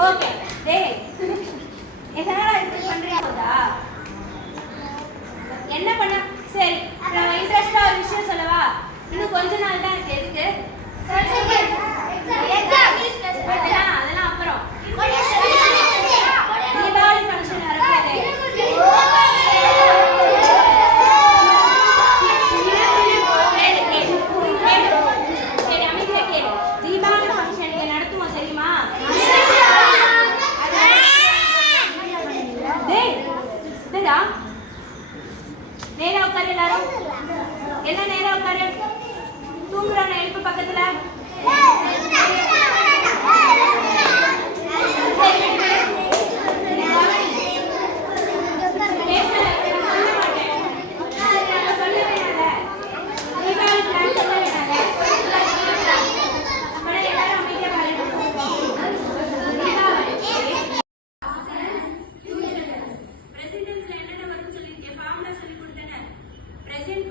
Okay டேய் என்னடா இப்படி பண்றீங்களா என்ன பண்ண? சரி நான் இன்ட்ரெஸ்டா ஒரு விஷயம் சொல்லவா? இன்னும் கொஞ்ச நாள் தான் இருக்கு எதுக்கு? தூங்குறான எழுப்பு பக்கத்துல. பேசல,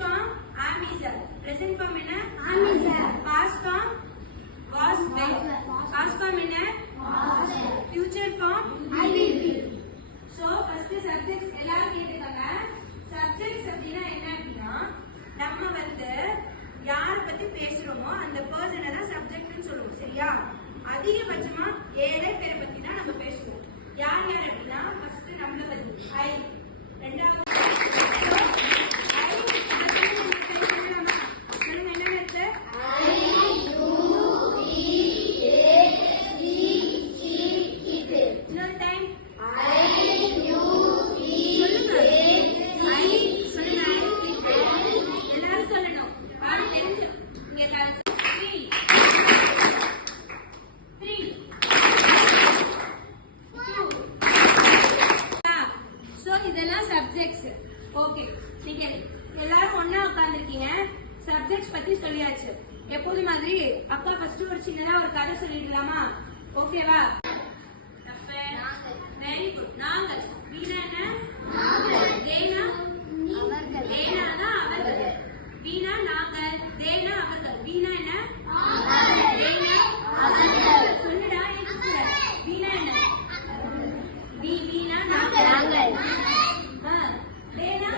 நான் சொல்ல மாட்டேன். நான் சொல்ல வேணாம்ல. தீபாவளி plan சொல்ல வேணாம்ல. அப்பனா எல்லாரும் அமைதியா பாருங்க. தீபாவளி. Presidents ல என்னென்ன வரும்னு சொல்லிருக்கேன். formula சொல்லிக் கொடுத்தேனே. Present form, am is. Present form என்ன? Past form என்ன? Future form, So, first subjects எல்லாரும் கேட்டுக்கோங்க. Subjects அப்படின்னா என்ன அப்படின்னா, நம்ம வந்து யார பத்தி பேசுறோமோ அந்த பர்சனை தான் சப்ஜெக்ட்னு சொல்லுவோம் சரியா அதிகபட்சமா ஏழே பேரை பத்தி தான் நம்ம பேசுவோம் யார் யார் அப்படின்னா ஃபர்ஸ்ட் நம்மள பத்தி ஐ ரெண்டாவது சப்ஜெக்ட்ஸ் ஓகே நீங்க எல்லாரும் ஒண்ணா உட்காந்துருக்கீங்க சப்ஜெக்ட்ஸ் பத்தி சொல்லியாச்சு. எப்போது மாதிரி? அக்கா ஃபர்ஸ்ட் ஒரு சின்னதா ஒரு கதை சொல்லிடலாமா? ஓகேவா? வெரி குட் நாங்கள் வீணா என்ன தேனா தேனானா அவர்கள் வீணா நாங்கள் தேனா அவர்கள் வீணா என்ன தேனா அவர்கள் சொல்லுடா எனக்கு வீணா என்ன வீ வீணா நாங்கள் ஆ, தேனா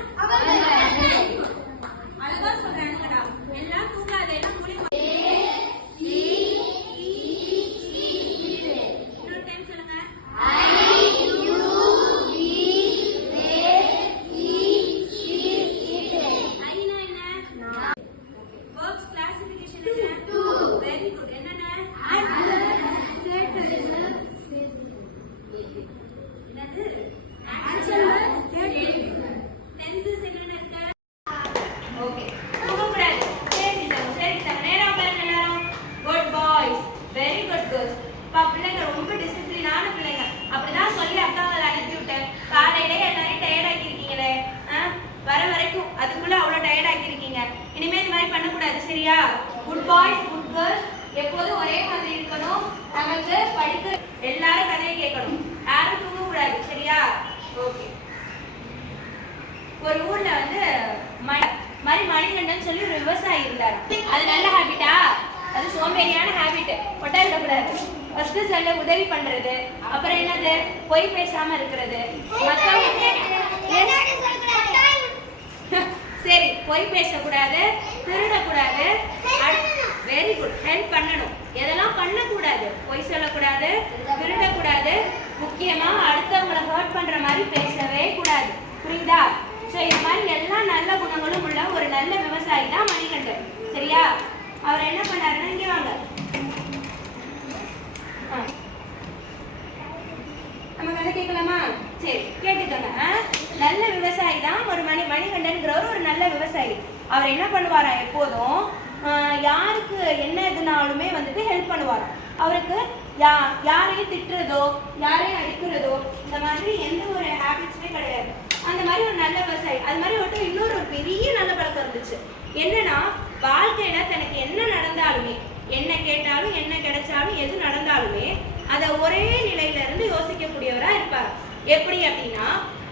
அழகா சொல்றானுங்கடா எல்லாம் தூங்காத எல்லாம் மூடி இன்னொரு டைம் சொல்லுங்க ஐனா என்ன verbs classification என்ன very good என்னென்ன என்னது action tenses என்னென்ன இருக்கு ஓகே தூங்கக்கூடாது சரி சார் சரி சார் நேரா உட்காருங்க எல்லாரும் good boys very good girls அப்பா பிள்ளைங்க ரொம்ப டிசிப்ளினான பிள்ளைங்க அப்படிதான் சொல்லி அக்காங்களை அனுப்பி விட்டேன் காலையிலே எல்லாரையும் டயர்ட் ஆக்கியிருக்கீங்களே ஆ? வர வரைக்கும் அதுக்குள்ள அவ்வளோ டயர்ட் ஆக்கியிருக்கீங்க இனிமே இந்த மாதிரி பண்ணக்கூடாது சரியா குட் பாய்ஸ் குட் கேர்ள்ஸ் எப்போதும் ஒரே மாதிரி இருக்கணும். நமக்கு படிக்க எல்லாரும் கதையை கேட்கணும். யாரும் தூங்கக்கூடாது சரியா? ஓகே ஒரு ஊர்ல வந்து ம- மாதிரி மணிகண்டன் சொல்லி ஒரு விவசாயி இருந்தார். அது நல்ல ஹாபிட்டா அது சோம்பேறியான ஹாபிட் ஒட்டா விடக்கூடாது. ஃபர்ஸ்ட் சொல்ல உதவி பண்றது. அப்புறம் என்னது? பொய் பேசாம இருக்கிறது. மத்தவங்க சரி பொய் பேசக்கூடாது திருடக்கூடாது. வெரி குட் ஹெல்ப் பண்ணணும். எதெல்லாம் பண்ணக்கூடாது? பொய் சொல்லக்கூடாது திருடக்கூடாது. முக்கியமாக அடுத்தவங்களை ஹர்ட் பண்ணுற மாதிரி பேசவே கூடாது. புரியுதா? ஸோ இது மாதிரி எல்லா நல்ல குணங்களும் உள்ள ஒரு நல்ல விவசாயி தான் மணிகண்டன் சரியா அவர் என்ன பண்ணாருன்னா இங்கே வாங்க ஆ. நம்ம கதை கேட்கலாமா சரி கேட்டுக்கோங்க ஆ? நல்ல விவசாயி தான் ஒரு மணி மணிகண்டன்கிறவர் ஒரு நல்ல விவசாயி அவர் என்ன பண்ணுவாராம் எப்போதும்? யாருக்கு என்ன இதுனாலுமே வந்துட்டு ஹெல்ப் பண்ணுவாராம். அவருக்கு யா யாரையும் திட்டுறதோ யாரையும் அடிக்கிறதோ இந்த மாதிரி எந்த ஒரு ஹேபிட்ஸுமே கிடையாது. அந்த மாதிரி ஒரு நல்ல விவசாயி. அது மாதிரி ஒருத்தர் இன்னொரு ஒரு பெரிய நல்ல பழக்கம் இருந்துச்சு. என்னன்னா வாழ்க்கையில தனக்கு என்ன நடந்தாலுமே என்ன கேட்டாலும் என்ன கிடைச்சாலும் எது நடந்தாலுமே அதை ஒரே நிலையில இருந்து யோசிக்கக்கூடியவராக இருப்பார் எப்படி அப்படின்னா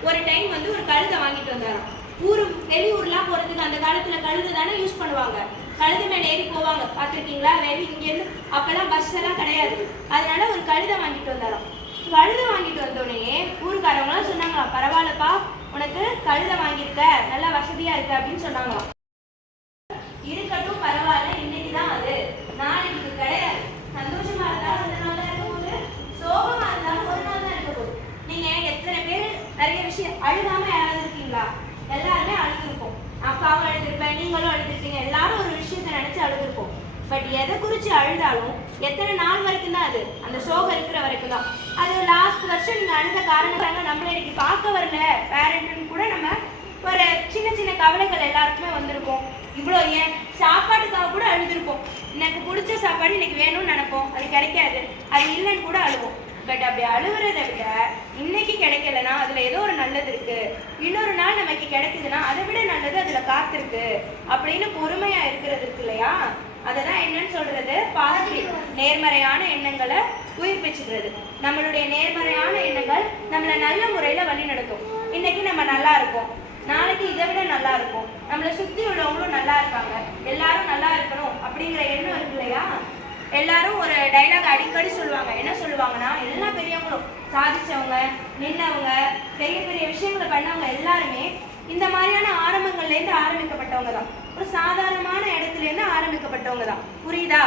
ஒரு டைம் வந்து ஒரு கழுதை வாங்கிட்டு வந்தாராம். ஊர் வெளியூர்லாம் போகிறதுக்கு அந்த காலத்தில் கழுது தானே யூஸ் பண்ணுவாங்க. கழுது மேலே ஏறி போவாங்க. பார்த்துருக்கீங்களா? வெளி இங்கேருந்து அப்போல்லாம் பஸ் எல்லாம் கிடையாது. அதனால ஒரு கழுதை வாங்கிட்டு வந்தாராம் கழுதை வாங்கிட்டு வந்தோடனே ஊருக்காரவங்களாம் சொன்னாங்களாம் பரவாயில்லப்பா உனக்கு கழுதை வாங்கியிருக்க. நல்லா வசதியாக இருக்கு அப்படின்னு சொன்னாங்களாம் இருக்கட்டும் பரவாயில்ல இன்னைக்கு தான் அது நாளைக்கு இது கிடையாது சந்தோஷமா இருந்தாலும் அந்த நாள் தான் இருக்க போகுது சோகமா இருந்தாலும் ஒரு நாள் தான் இருக்க போகுது நீங்க எத்தனை பேர் நிறைய விஷயம் அழுகாம யாராவது இருக்கீங்களா எல்லாருமே அழுதுருப்போம் அப்பாவும் அழுதுருப்பேன் நீங்களும் அழுதுருப்பீங்க எல்லாரும் ஒரு விஷயத்தை நினைச்சு அழுதுருப்போம் பட் எதை அழுதாலும் எத்தனை நாள் வரைக்கும் தான் அது? அந்த சோகம் இருக்கிற வரைக்கும் தான் அது லாஸ்ட் வருஷம் நீங்க அழுத காரணத்தாங்க நம்மள இன்னைக்கு பார்க்க வரல. பேரண்ட்னு கூட நம்ம ஒரு சின்ன சின்ன கவலைகள் எல்லாருக்குமே வந்திருக்கும். இவ்வளோ ஏன்? சாப்பாட்டுக்காக கூட அழுதுருப்போம். எனக்கு பிடிச்ச சாப்பாடு இன்னைக்கு வேணும்னு நினைப்போம். அது கிடைக்காது. அது இல்லைன்னு கூட அழுவோம். பட் அப்படி அழுகுறதை விட இன்னைக்கு கிடைக்கலனா அதுல ஏதோ ஒரு நல்லது இருக்கு. இன்னொரு நாள் நமக்கு கிடைக்குதுன்னா அதை விட நல்லது அதுல காத்திருக்கு. அப்படின்னு பொறுமையா இருக்கிறது இருக்கு இல்லையா? அதுதான் என்னன்னு சொல்றது? பாசிட்டிவ் நேர்மறையான எண்ணங்களை உயிர்ப்பிச்சுக்கிறது. நம்மளுடைய நேர்மறையான எண்ணங்கள் நம்மளை நல்ல முறையில வழி நடத்தும். இன்னைக்கு நம்ம நல்லா இருக்கோம். நாளைக்கு இதை விட நல்லா இருக்கும். நம்மளை சுத்தி உள்ளவங்களும் நல்லா இருக்காங்க. எல்லாரும் நல்லா இருக்கணும் அப்படிங்கிற எண்ணம் இருக்கு இல்லையா? எல்லாரும் ஒரு டைலாக் அடிக்கடி சொல்லுவாங்க. என்ன சொல்லுவாங்கன்னா எல்லா பெரியவங்களும் சாதிச்சவங்க நின்னவங்க பெரிய பெரிய விஷயங்களை பண்ணவங்க எல்லாருமே இந்த மாதிரியான ஆரம்பங்கள்ல இருந்து ஆரம்பிக்கப்பட்டவங்க தான். ஒரு சாதாரணமான இடத்துல இருந்து ஆரம்பிக்கப்பட்டவங்க தான் புரியுதா?